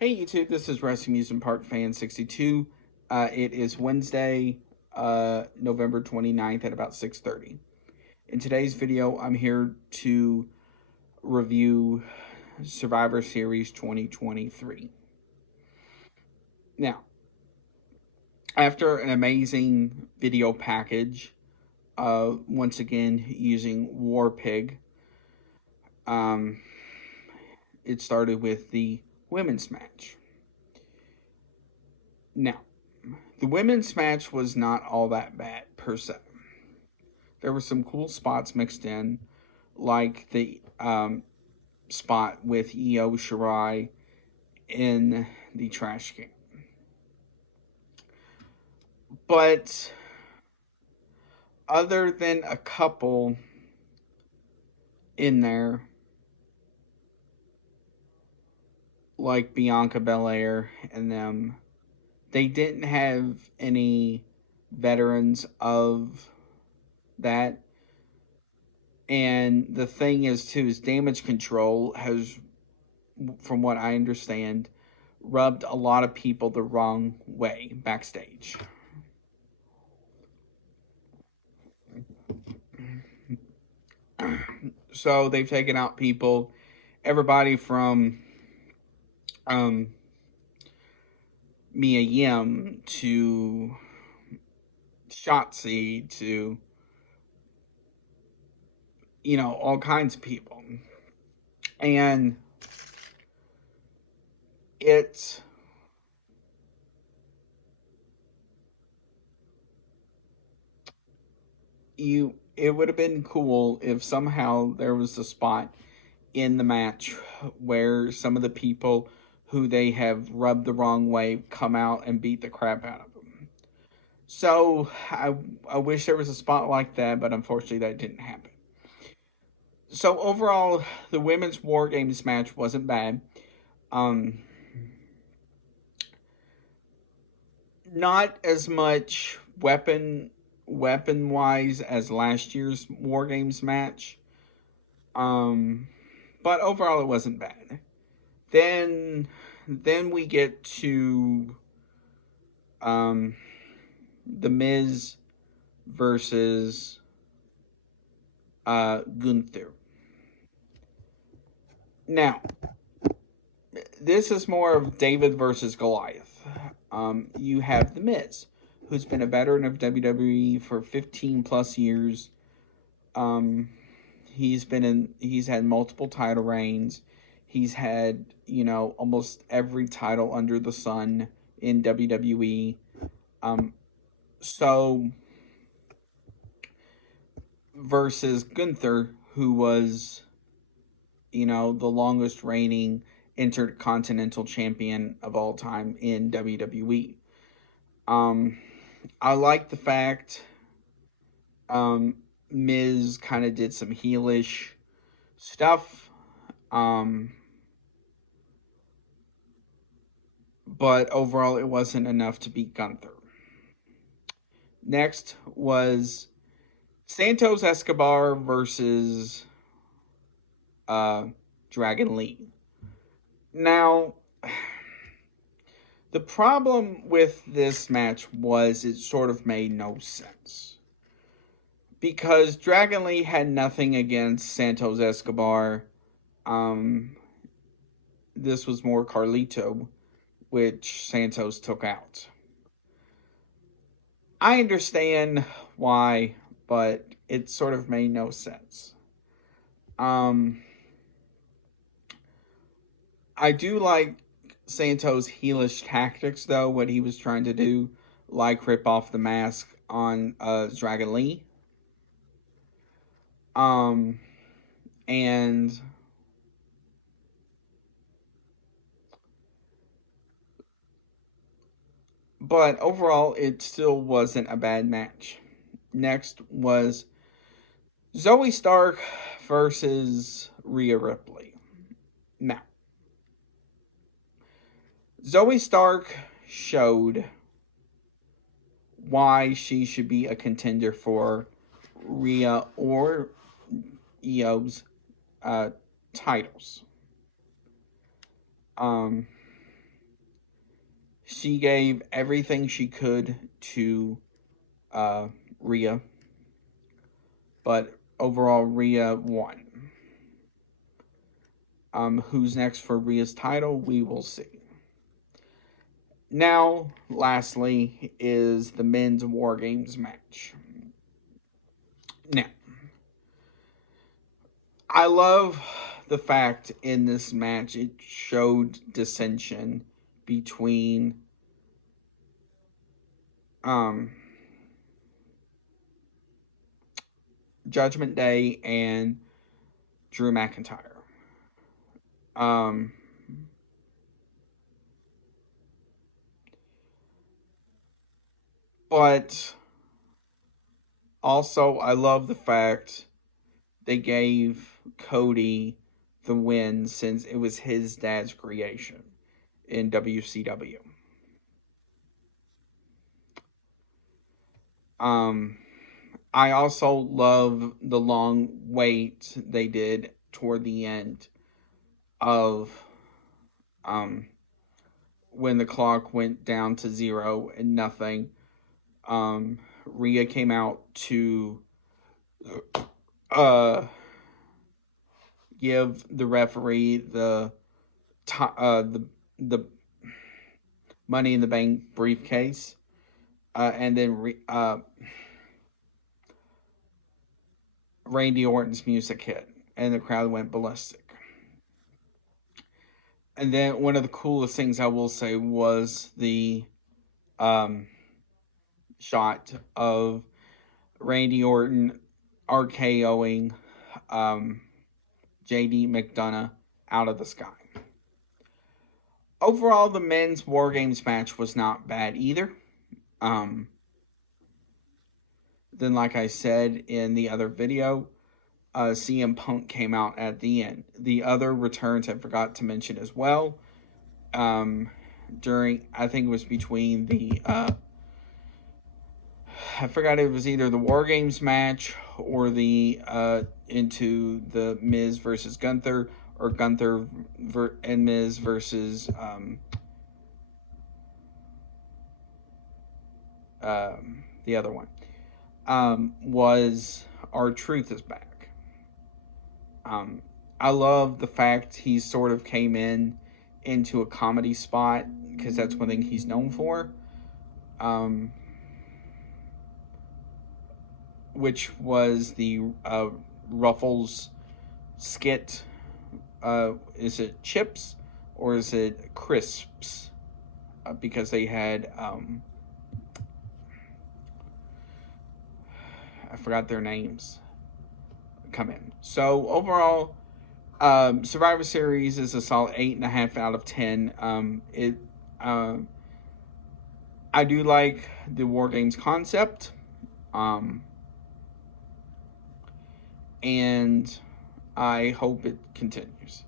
Hey YouTube, this is Wrestling Amusement Park Fan 62. It is Wednesday, November 29th at about 6:30. In today's video, I'm here to review Survivor Series 2023. Now, after an amazing video package, once again using Warpig, um, it started with the women's match. Now, the women's match was not all that bad per se. There were some cool spots mixed in, like the spot with Io Shirai in the trash can. But other than a couple in there, like Bianca Belair and them, they didn't have any veterans of that. And the thing is, too, is Damage Control has, from what I understand, rubbed a lot of people the wrong way backstage. So they've taken out people, everybody from Mia Yim to Shotzi to, all kinds of people. And it would have been cool if somehow there was a spot in the match where some of the people who they have rubbed the wrong way come out and beat the crap out of them. So I wish there was a spot like that, but unfortunately that didn't happen. So overall, the women's War Games match wasn't bad. Um, not as much weapon wise as last year's War Games match. But overall it wasn't bad. Then we get to the Miz versus Gunther. Now, this is more of David versus Goliath. You have the Miz, who's been a veteran of WWE for 15 plus years. He's had multiple title reigns. He's had, almost every title under the sun in WWE. So versus Gunther, who was, the longest reigning intercontinental champion of all time in WWE. I like the fact Miz kind of did some heelish stuff. But overall, it wasn't enough to beat Gunther. Next was Santos Escobar versus Dragon Lee. Now, the problem with this match was it sort of made no sense. Because Dragon Lee had nothing against Santos Escobar. This was more Carlito, which Santos took out. I understand why, but it sort of made no sense. I do like Santos' heelish tactics, though, what he was trying to do, like rip off the mask on Dragon Lee. And but overall, it still wasn't a bad match. Next was Zoe Stark versus Rhea Ripley. Now, Zoe Stark showed why she should be a contender for Rhea or Io's titles. She gave everything she could to Rhea, but overall Rhea won. Who's next for Rhea's title? We will see. Now, lastly, is the men's War Games match. Now, I love the fact in this match it showed dissension between Judgment Day and Drew McIntyre. But also, I love the fact they gave Cody the win since it was his dad's creation in WCW. I also love the long wait they did toward the end of when the clock went down to 0 and nothing. Rhea came out to give the referee the Money in the Bank briefcase, and then Randy Orton's music hit, and the crowd went ballistic. And then one of the coolest things I will say was the shot of Randy Orton RKOing JD McDonough out of the sky. Overall, the men's War Games match was not bad either. Then, like I said in the other video, CM Punk came out at the end. The other returns I forgot to mention as well. During, I think it was between the, I forgot it was either the War Games match or the, into the Miz versus Gunther, or Gunther and Miz versus, the other one. Was R-Truth is back. I love the fact he sort of came into a comedy spot, because that's one thing he's known for. Which was the Ruffles skit. Is it Chips or is it Crisps? Because they had I forgot their names come in. So overall, Survivor Series is a solid 8.5 out of 10. I do like the War Games concept, and I hope it continues.